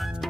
you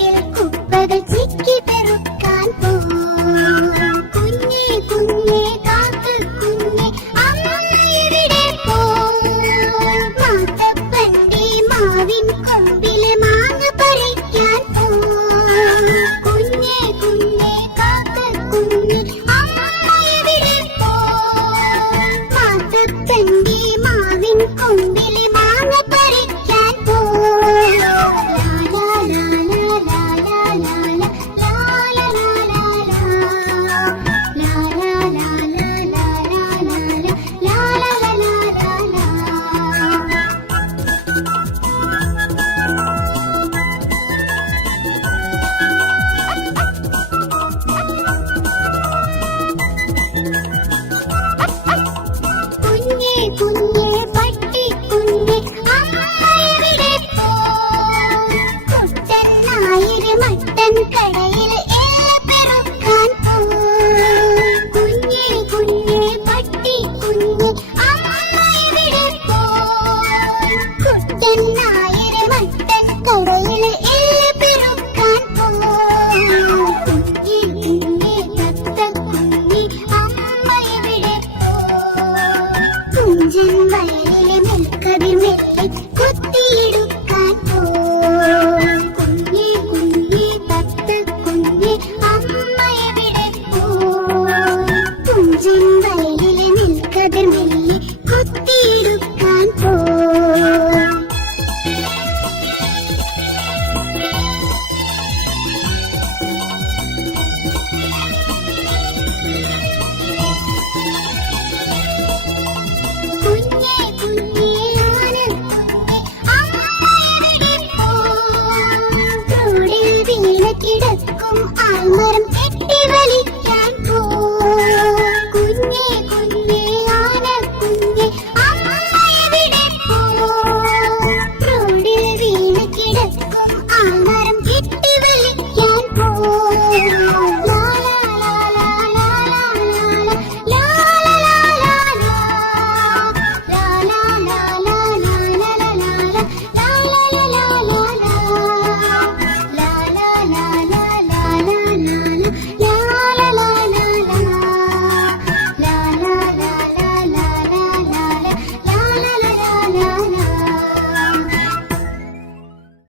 mutton കട